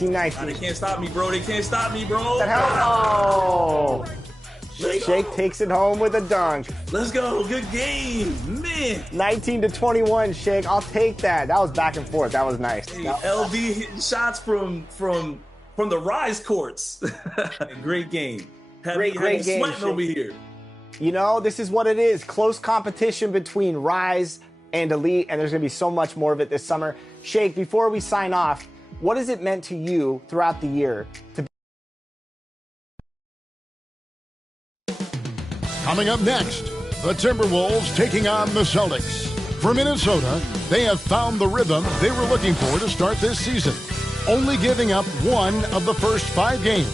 19-19. They can't stop me, bro. They can't stop me, bro. Oh. Shake takes it home with a dunk. Let's go. Good game, man. 19-21, Shake. I'll take that. That was back and forth. That was nice. Hey, LV hitting shots from the Rise courts. Great game. Great game. Sweating over here. You know, this is what it is. Close competition between Rise and Elite, and there's going to be so much more of it this summer. Shake, before we sign off, what has it meant to you throughout the year to be? Coming up next, the Timberwolves taking on the Celtics. For Minnesota, they have found the rhythm they were looking for to start this season, only giving up one of the first 5 games.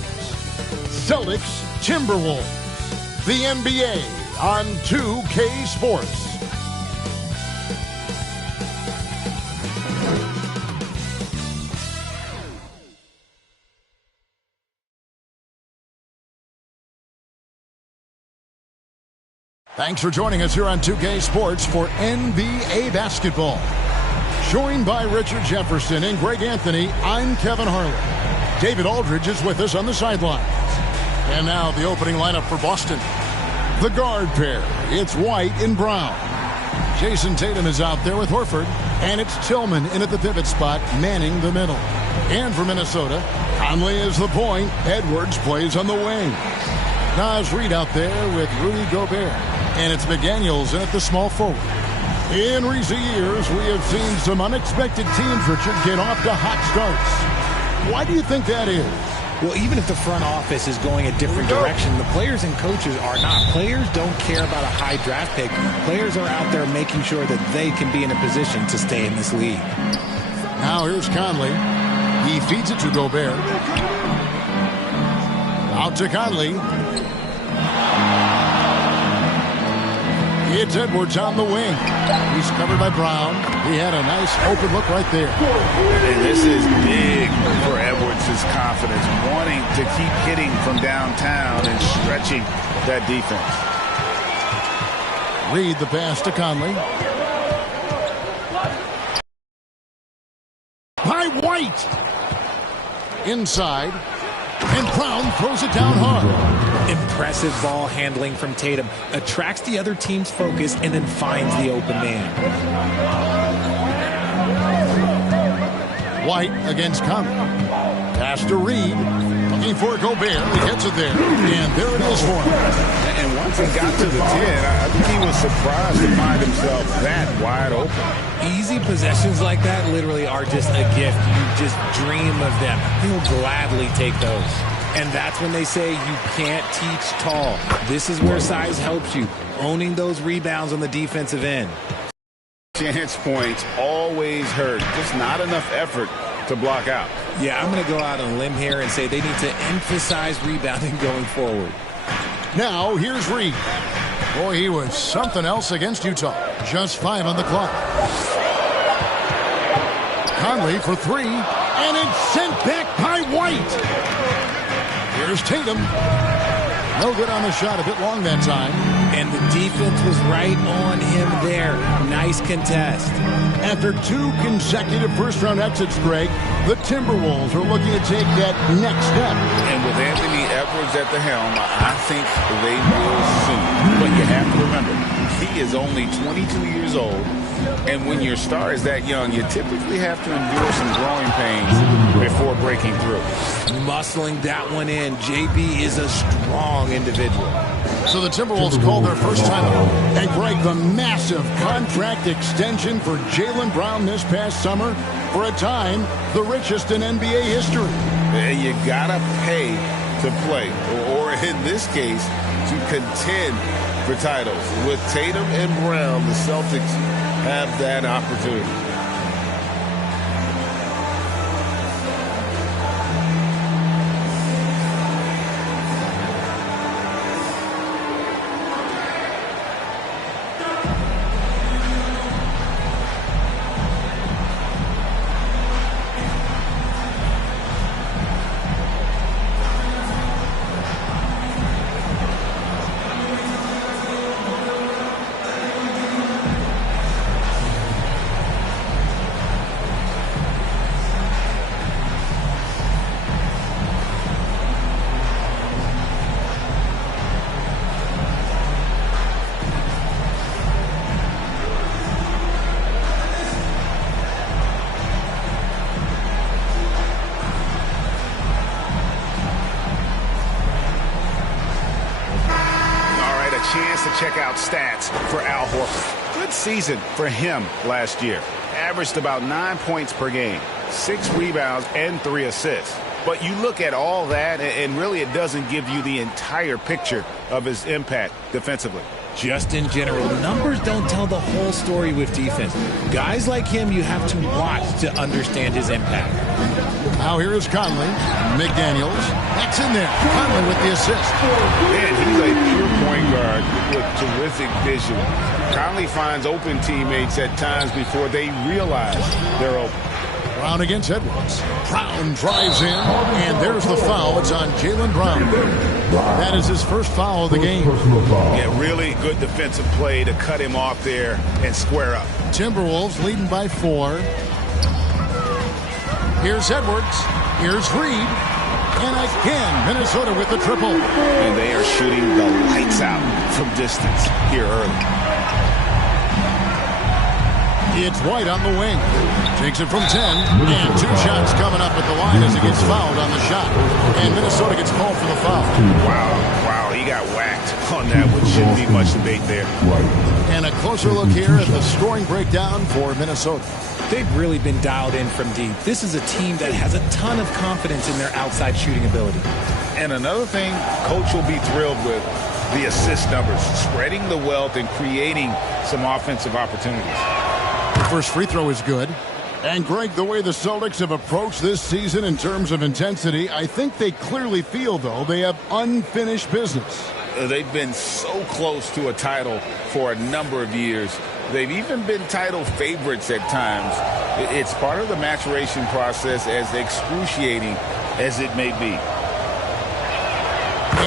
Celtics Timberwolves. The NBA on 2K Sports. Thanks for joining us here on 2K Sports for NBA basketball. Joined by Richard Jefferson and Greg Anthony, I'm Kevin Harlan. David Aldridge is with us on the sidelines. And now the opening lineup for Boston. The guard pair, it's White and Brown. Jason Tatum is out there with Horford, and it's Tillman in at the pivot spot, manning the middle. And for Minnesota, Conley is the point, Edwards plays on the wing. Naz Reid out there with Rudy Gobert, and it's McDaniels in at the small forward. In recent years, we have seen some unexpected teams, Richard, get off to hot starts. Why do you think that is? Well, even if the front office is going a different direction, the players and coaches are not. Players don't care about a high draft pick. Players are out there making sure that they can be in a position to stay in this league. Now here's Conley. He feeds it to Gobert. Out to Conley. It's Edwards on the wing. He's covered by Brown. He had a nice open look right there. And this is big for Edwards' confidence, wanting to keep hitting from downtown and stretching that defense. Reid the pass to Conley. By White. Inside. And Brown throws it down hard. Impressive ball handling from Tatum. Attracts the other team's focus and then finds the open man. White against Conley. Pass to Reid. Looking for Gobert. He hits it there. And there it is for him. And once he got to the 10, I think he was surprised to find himself that wide open. Easy possessions like that literally are just a gift. You just dream of them. He'll gladly take those. And that's when they say you can't teach tall. This is where size helps you. Owning those rebounds on the defensive end. Chance points always hurt. Just not enough effort to block out. Yeah, I'm going to go out on a limb here and say they need to emphasize rebounding going forward. Now, here's Reid. Boy, he was something else against Utah. Just 5 on the clock. Conley for 3, and it's sent back by White. Here's Tatum. No good on the shot, a bit long that time. And the defense was right on him there. Nice contest. After 2 consecutive first-round exits, Greg, the Timberwolves are looking to take that next step. And with Anthony Edwards at the helm, I think they will soon. But you have to remember, he is only 22 years old. And when your star is that young, you typically have to endure some growing pains before breaking through. Muscling that one in. JB is a strong individual. So the Timberwolves call their first time out. And Greg, the massive contract extension for Jaylen Brown this past summer, for a time, the richest in NBA history. You gotta pay to play, or in this case, to contend for titles. With Tatum and Brown, the Celtics have that opportunity. check out stats for Al Horford. Good season for him last year. Averaged about 9 points per game, 6 rebounds, and 3 assists. But you look at all that, and really it doesn't give you the entire picture of his impact defensively. Just in general, numbers don't tell the whole story with defense. Guys like him, you have to watch to understand his impact. Now here is Conley. McDaniels. That's in there. Conley with the assist. Man, he's a pure point guard with terrific vision. Conley finds open teammates at times before they realize they're open. Brown against Edwards. Brown drives in, and there's the foul. It's on Jaylen Brown. That is his first foul of the game. Yeah, really good defensive play to cut him off there and square up. Timberwolves leading by 4. Here's Edwards. Here's Reed. And again, Minnesota with the triple. And they are shooting the lights out from distance here early. It's White on the wing. Takes it from 10. And 2 shots coming up at the line as he gets fouled on the shot. And Minnesota gets called for the foul. Wow, he got whacked on that one. Shouldn't be much debate there. And a closer look here at the scoring breakdown for Minnesota. They've really been dialed in from deep. This is a team that has a ton of confidence in their outside shooting ability. And another thing Coach will be thrilled with, the assist numbers, spreading the wealth and creating some offensive opportunities. First free throw is good. And Greg, the way the Celtics have approached this season in terms of intensity, I think they clearly feel, though, they have unfinished business. They've been so close to a title for a number of years. They've even been title favorites at times. It's part of the maturation process, as excruciating as it may be.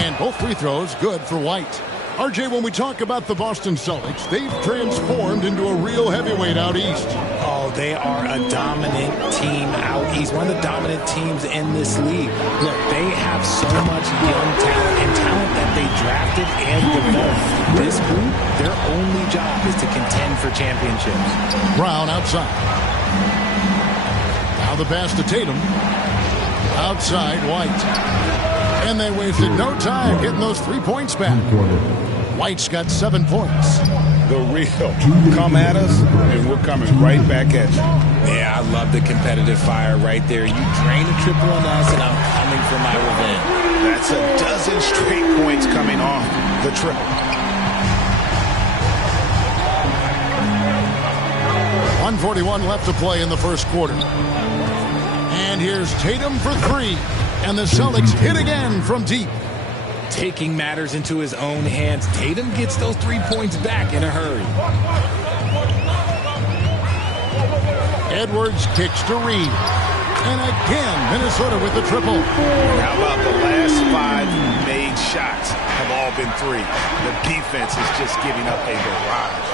And both free throws good for White. RJ, when we talk about the Boston Celtics, they've transformed into a real heavyweight out east. Oh, they are a dominant team out east. One of the dominant teams in this league. Look, they have so much young talent and talent that they drafted and developed. This group, their only job is to contend for championships. Brown outside. Now the pass to Tatum. Outside, White. And they wasted no time getting those 3 points back. White's got 7 points. The real come at us, and we're coming right back at you. Yeah, I love the competitive fire right there. You drain a triple on us, and I'm coming for my revenge. That's a dozen straight points coming off the triple. 1:41 left to play in the first quarter. And here's Tatum for 3. And the Celtics hit again from deep. Taking matters into his own hands, Tatum gets those 3 points back in a hurry. Edwards kicks to Reed. And again, Minnesota with the triple. How about the last 5 made shots have all been 3? The defense is just giving up a barrage.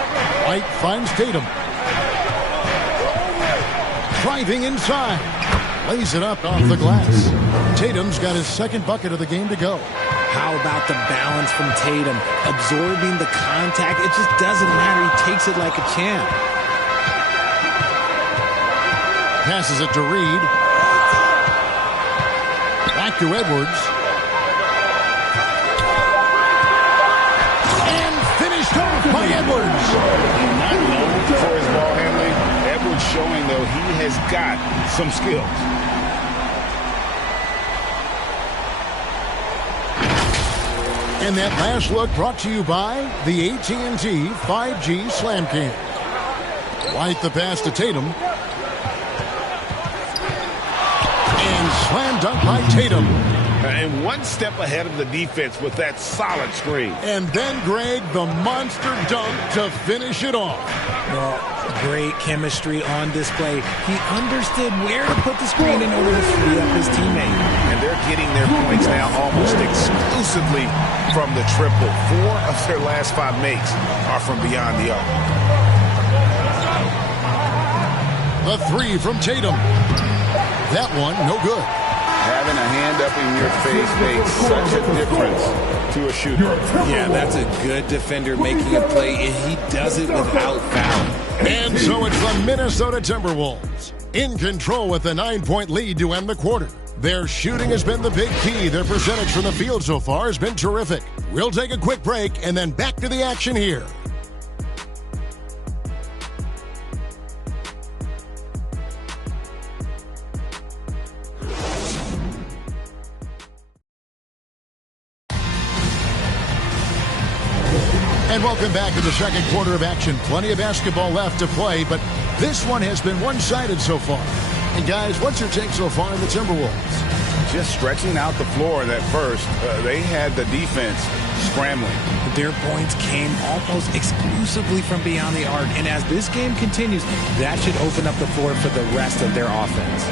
White finds Tatum. Driving inside. Lays it up off the glass. Tatum's got his second bucket of the game to go. How about the balance from Tatum? Absorbing the contact. It just doesn't matter. He takes it like a champ. Passes it to Reed. Back to Edwards. And finished off by Edwards. Not known for his ball handling. Edwards showing, though, he has got some skills. And that last look brought to you by the AT&T 5G Slam Cam. White the pass to Tatum. And slam dunk by Tatum. And one step ahead of the defense with that solid screen. And then, Greg, the monster dunk to finish it off. Well, great chemistry on display. He understood where to put the screen in order to free up his teammate. And they're getting their points now almost exclusively from the triple. 4 of their last 5 makes are from beyond the arc. The 3 from Tatum. That one, no good. Having a hand up in your face makes such a difference to a shooter. Yeah, that's a good defender making a play, and he does it without foul. And so it's the Minnesota Timberwolves in control with a 9-point lead to end the quarter. Their shooting has been the big key. Their percentage from the field so far has been terrific. We'll take a quick break and then back to the action here. And welcome back to the second quarter of action. Plenty of basketball left to play, but this one has been one-sided so far. And guys, what's your take so far in the Timberwolves? Just stretching out the floor at first. They had the defense scrambling. Their points came almost exclusively from beyond the arc. And as this game continues, that should open up the floor for the rest of their offense.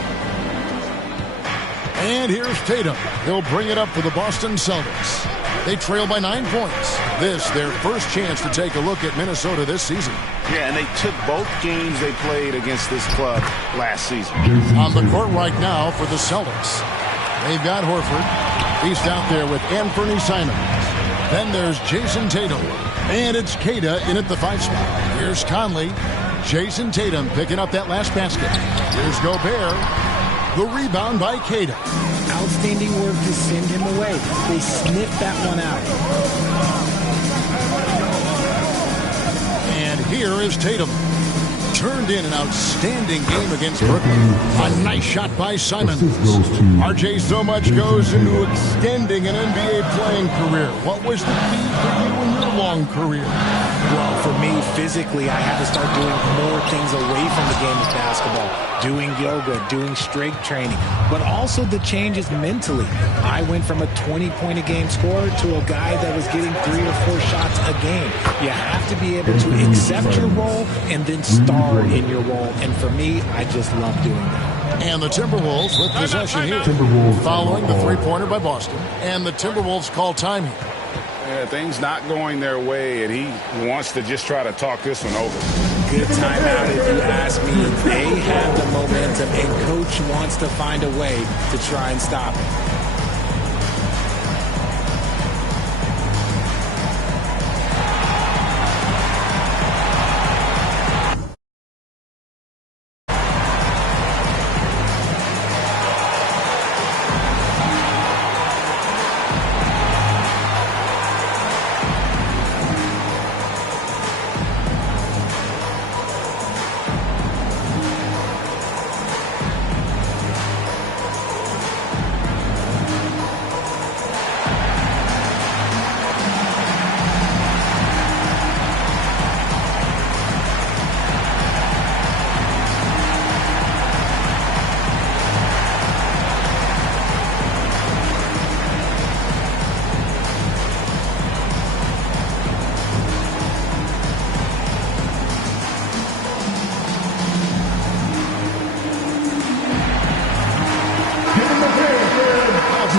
And here's Tatum. He'll bring it up for the Boston Celtics. They trail by 9 points. This, their first chance to take a look at Minnesota this season. Yeah, and they took both games they played against this club last season. On the court right now for the Celtics. They've got Horford. He's out there with Anthony Simons. Then there's Jason Tatum. And it's Queta in at the 5 spot. Here's Conley. Jason Tatum picking up that last basket. Here's Gobert. The rebound by Queta. Outstanding work to send him away. They sniffed that one out. And here is Tatum. Turned in an outstanding game against Brooklyn. A nice shot by Simons. RJ, so much goes into extending an NBA playing career. What was the key for you in your long career? Well, for me, physically, I had to start doing more things away from the game of basketball. Doing yoga, doing strength training, but also the changes mentally. I went from a 20-point-a-game scorer to a guy that was getting 3 or 4 shots a game. You have to be able to accept your role and then star in your role. And for me, I just love doing that. And the Timberwolves with possession here, following the three-pointer by Boston. And the Timberwolves call time here. Yeah, things not going their way, and he wants to just try to talk this one over. Good timeout if you ask me. They have the momentum, and coach wants to find a way to try and stop it.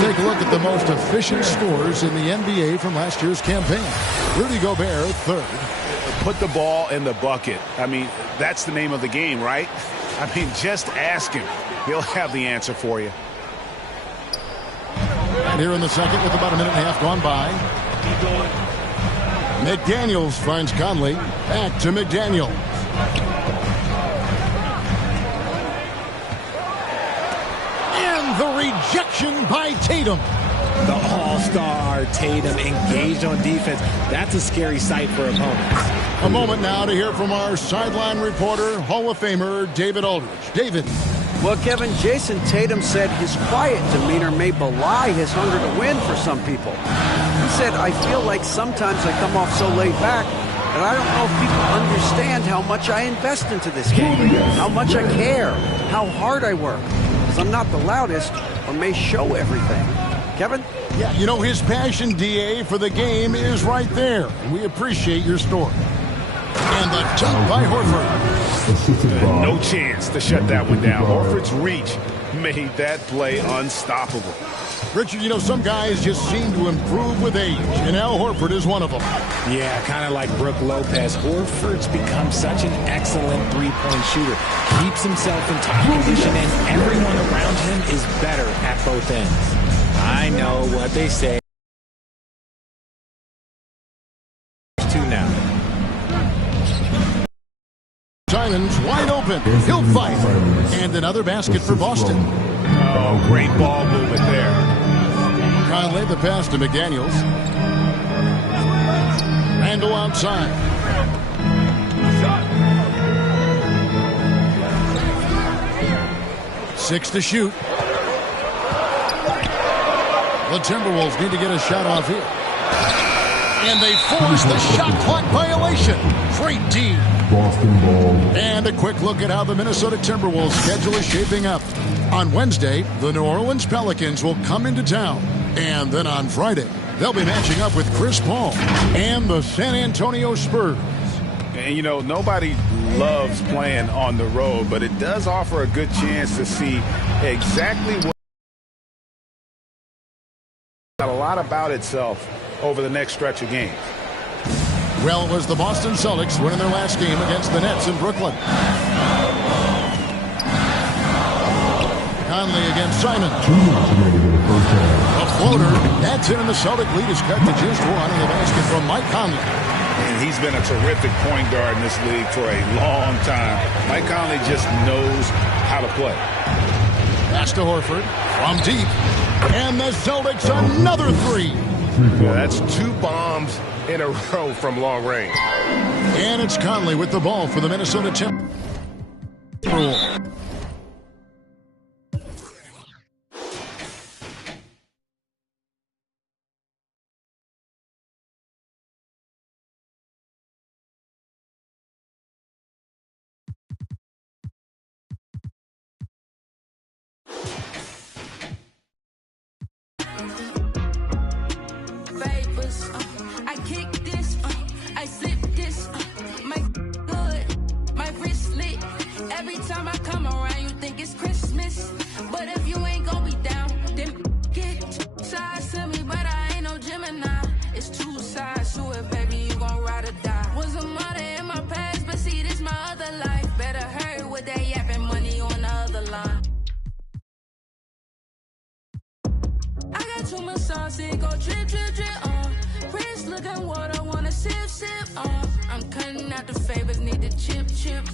Take a look at the most efficient scores in the NBA from last year's campaign. Rudy Gobert, third. Put the ball in the bucket. I mean, that's the name of the game, right? I mean, just ask him. He'll have the answer for you. And here in the second with about a minute and a half gone by. McDaniels finds Conley. Back to McDaniels. The rejection by Tatum. The all-star Tatum engaged on defense. That's a scary sight for opponents. A moment now to hear from our sideline reporter, Hall of Famer David Aldridge. David. Well, Kevin, Jason Tatum said his quiet demeanor may belie his hunger to win for some people. He said, I feel like sometimes I come off so laid back that I don't know if people understand how much I invest into this game, how much I care, how hard I work. I'm not the loudest or may show everything. Kevin? Yeah, you know, his passion, DA, for the game is right there. We appreciate your story. And the dunk by Horford. No chance to shut that one down. Horford's reach made that play unstoppable. Richard, you know, some guys just seem to improve with age, and Al Horford is one of them. Yeah, kind of like Brook Lopez. Horford's become such an excellent three-point shooter. Keeps himself in top condition, and everyone around him is better at both ends. I know what they say. Tymon's wide open. He'll fight. And another basket for Boston. Oh, great ball movement there. Conley the pass to McDaniels. Randall outside. Six to shoot. The Timberwolves need to get a shot off here. And they force the shot clock violation. Great D. Boston ball. And a quick look at how the Minnesota Timberwolves schedule is shaping up. On Wednesday, the New Orleans Pelicans will come into town. And then on Friday, they'll be matching up with Chris Paul and the San Antonio Spurs. And, you know, nobody loves playing on the road, but it does offer a good chance to see exactly what a lot about itself over the next stretch of games. Well, it was the Boston Celtics winning their last game against the Nets in Brooklyn. Conley against Simon. A floater. That's in, and the Celtic lead is cut to just one in the basket from Mike Conley. And he's been a terrific point guard in this league for a long time. Mike Conley just knows how to play. Pass to Horford from deep. And the Celtics another three. Yeah, that's two bombs in a row from long range. And it's Conley with the ball for the Minnesota Timberwolves. I kick this, I slip this, my good, my wrist lit. Every time I come around, you think it's Christmas. But if you ain't gonna be down, then get two sides to me. But I ain't no Gemini. It's two sides to it, baby. You gon' ride or die. Was a mother in my past, but see, this my other life. Better hurry with that yapping money on the other line. I got too much sauce, it go drip, drip, drip, Chris looking water, wanna sip, sip, I'm cutting out the favors, need to chip, chip,